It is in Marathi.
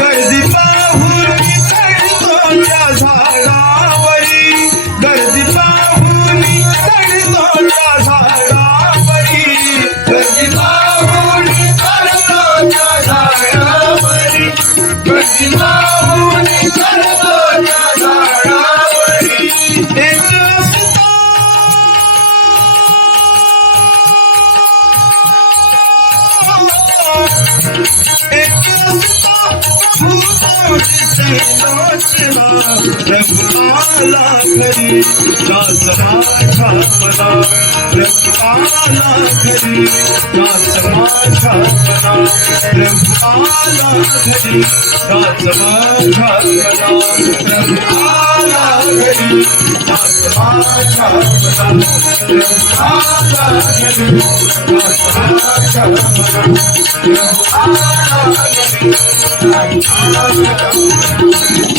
गर्दी पाहून चढतो त्या झाडावरी गर्दी पाहून चढतो त्या झाडावरी गर्दी पाहून चढतो त्या झाडावरी गर्दी पाहून चढतो त्या झाडावरी रघुआला घरी दास माझा मना रघुआला घरी दास माझा मना रघुआला घरी दास माझा मना रघुआला घरी दास माझा मना रघुआला घरी दास माझा मना रघुआला घरी दास माझा मना